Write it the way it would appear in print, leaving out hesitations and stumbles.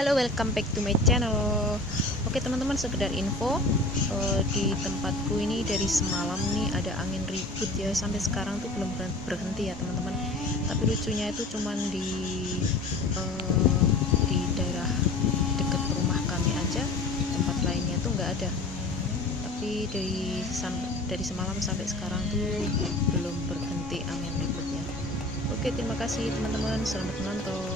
Halo, welcome back to my channel. Oke teman-teman, sekedar info, di tempatku ini dari semalam nih ada angin ribut ya, sampai sekarang tuh belum berhenti ya teman-teman. Tapi lucunya itu cuman di daerah dekat rumah kami aja, tempat lainnya tuh nggak ada. Tapi dari semalam sampai sekarang tuh belum berhenti angin ributnya. Oke, terima kasih teman-teman, selamat menonton.